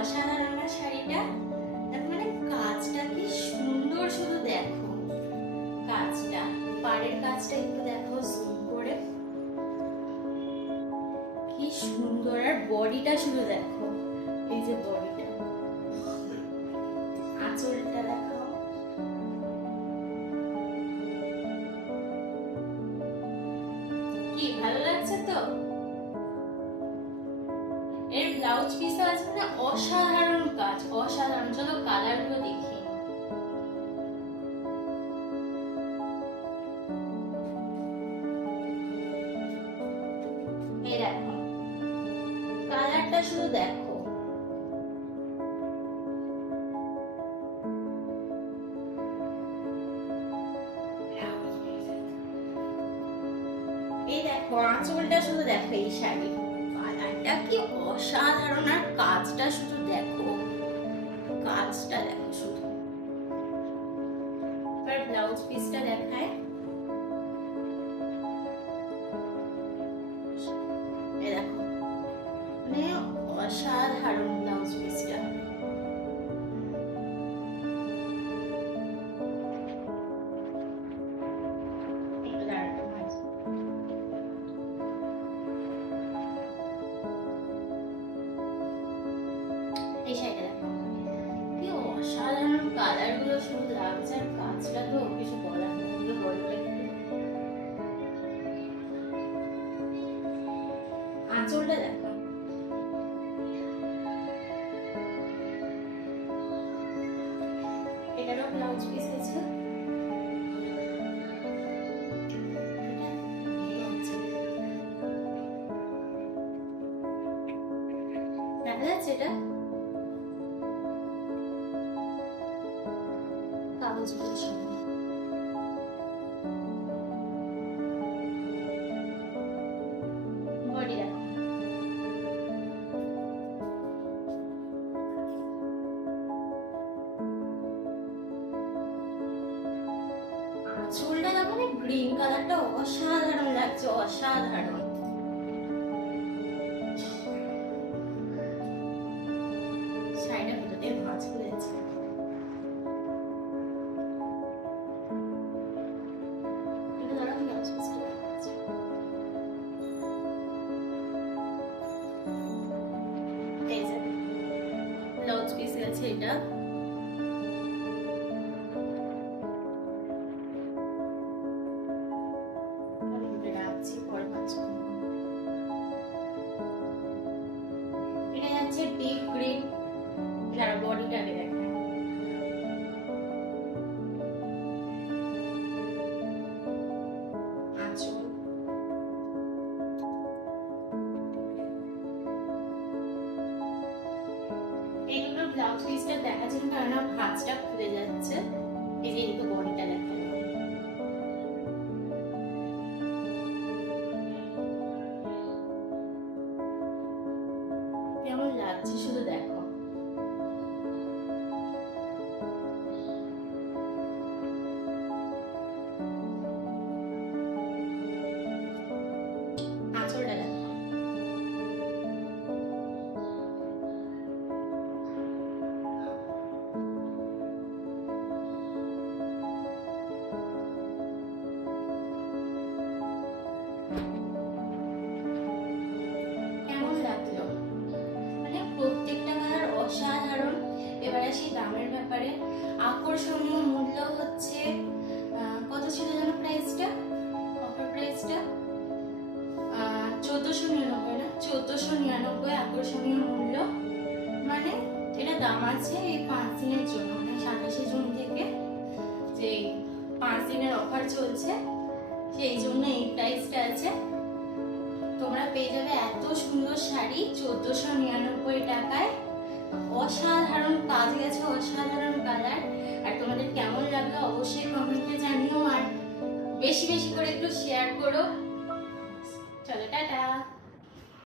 অসাধারণ না শাড়িটা? তার মানে কাজটা কি সুন্দর, শুধু দেখো কাজটা, পাড়ের কাজটা একটু দেখো জুম করে, কি সুন্দর। আর বডিটা শুধু দেখো, এই যে বডিটা, আঁচলটা দেখো, কি ভালো লাগছে তো? এর ব্লাউজ পিস আছে না, অসাধারণ কাজ, অসাধারণ। চলো কালার গুলো দেখি। এই দেখো কালারটা শুধু দেখো, এই দেখো আঁচলটা শুধু দেখো, এই শাড়ির কালারটা কি অসাধারণ। আর কাজটা শুধু দেখো, কাজটা দেখো শুধু। আর ব্লাউজ পিসটা দেখায়, এই দেখো মানে অসাধারণ ব্লাউজ পিসটা। এই শাড়িটা দেখো, কি অসাধারণ কালার গুলো শুধু লাগছে। আর কাজটা তো কিছু বলার নেই, এগুলো বললে আঁচলটা দেখো, এটারও ব্লাউজ পিস আছে। দেখা যাচ্ছে এটা কাগজ বলছি। বডি দেখো, চুলটা দেখো, গ্রিন কালারটা অসাধারণ লাগছে, অসাধারণ। শাড়িটা ভিতর দিয়ে ভাঁজ করেছে। এটা ধরো ব্লাউজ পিসটা দেখাচ্ছি। এই যে ব্লাউজ পিস আছে এটা। এটা যাচ্ছে ডিপ গ্রিন, যারা বডিটাকে দেখে। আঁচল, এইগুলো ব্লাউজ পিসটা দেখাচ্ছেন কারণ ভাঁজটা খুলে যাচ্ছে। এই যে একটু বডিটা দেখেন, কেমন লাগছে শুধু দেখো। আঁচলটা দেখো, কেমন লাগলো? মানে প্রত্যেকটা কালার অসাধারণ। এবার আসি দামের ব্যাপারে। আকর্ষণীয় মূল্য হচ্ছে কত ছিল যেন প্রাইসটা, অফার প্রাইসটা 1499 না, 1499 আকর্ষণীয় মূল্য। মানে এটা দাম আছে এই 5 দিনের জন্য, মানে 27শে জুন থেকে যে 5 দিনের অফার চলছে, সেই জন্য এই প্রাইসটা আছে। তোমরা পেয়ে যাবে এত সুন্দর শাড়ি 1499 টাকায়। অসাধারণ কাজ গেছে, অসাধারণ কালার। আর তোমাদের কেমন লাগলো অবশ্যই কমেন্টে জানিও, আর বেশি বেশি করে একটু শেয়ার করো। চলো টাটা।